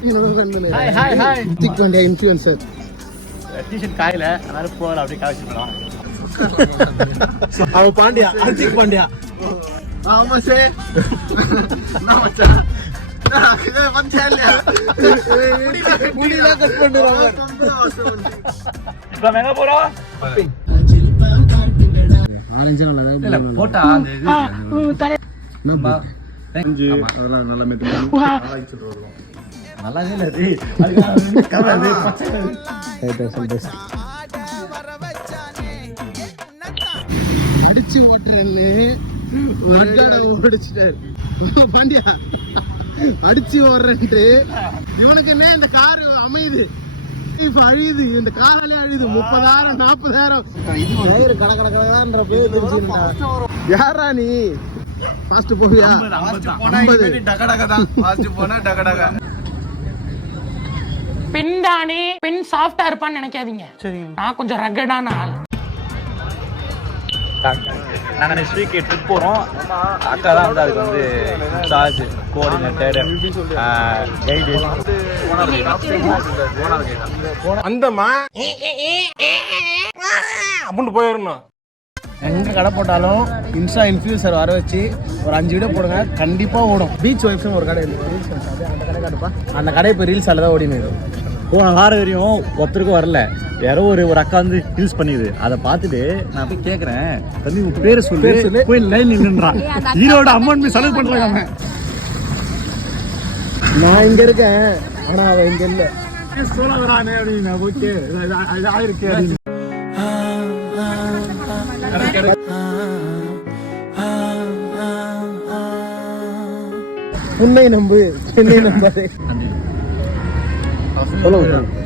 Hardik Pandya influencer T-shirt காயில அதனால போகல அப்படியே காய்ச்சி போலாம். அவன் பாண்டியா ஹார்திக் பாண்டியா. ஆமா சார் நான் மச்சான் முடியெல்லாம் கட் பண்ணுறாங்க. இப்ப எங்க போறோம்? போட்டா அதெல்லாம் நல்லா நல்லா இல்ல அடிச்சு ஓட்டுறேன்னு ஓடிச்சிட்டாரு பாண்டியா. அடிச்சு ஓடுறேன்ட்டு இவனுக்கு என்ன இந்த காரு அமையுது இப்ப அழியுது. இந்த காராலே அழியுது. 30,000 40,000 யாரா நீ? ஃபாஸ்ட் போவியா? 50 பின் தானே பின் சாஃப்டா இருப்பான்னு நினைக்காதீங்க. நான் கொஞ்சம் ரகடான ஆள். நாங்க நெக்ஸ்ட் வீக் ட்ரிப் போறோம். அக்கா தான் வந்து அதுக்கு வந்து சார்ஜ் கோஆர்டினேட்டர் கைடு அந்தமா அப்படின்னு போயிடணும். எங்க கடை போட்டாலும் இன்ஸ்டா இன்ஃப்ளூயன்சர் வர வச்சு ஒரு 5 வீடியோ போடுங்க, கண்டிப்பா ஓடும். பீச் வைஃப்னு ஒரு கடை இருக்கு, அந்த கடை காட்டுப்பா. அந்த கடை இப்போ ரீல்ஸ் தான் ஓடினு. போன வாரம் வரையும் ஒருத்தருக்கும் வரல. யாரோ ஒரு அக்கா வந்து யூஸ் பண்ணிது. அதை பார்த்துட்டு நான் போய் கேட்குறேன், தம்பி உங்க பேரை சொல்லு போய் லைன் நின்றுறான். ஈரோட அமௌண்ட் போய் செலவு பண்ணுறாங்க. நான் இங்க இருக்கேன், ஆனா அவ இங்க இல்ல. சொல்ல வரானே அப்படின்னு. ஓகே ஆயிருக்கு அப்படின்னு. உன்னை நம்பு என்னை நம்பாதே.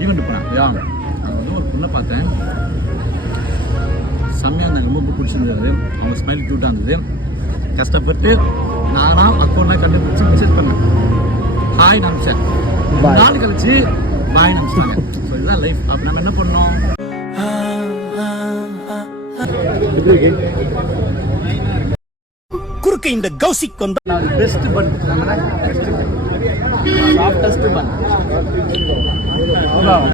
ஈவெண்ட் போனேன். அங்கே வந்து ஒரு பொண்ணை பார்த்தேன், செம்மையாக இருந்தாங்க, ரொம்ப பிடிச்சிருந்தது. அவங்க ஸ்மைல் க்யூட்டாக இருந்தது. கஷ்டப்பட்டு நானா அக்கௌண்ட்லாம் கண்டுபிடிச்சி மெசேஜ் பண்ணேன், ஹாய் நினச்சேன். நாள் கழிச்சு பாய் நினச்சிட்டாங்க. ஸோ இதுதான் லைஃப். அப்போ நம்ம என்ன பண்ணோம்? குறுக்க இந்த கௌசிக் கொண்டு பெஸ்ட் பன், சாஃப்டஸ்ட் பன்.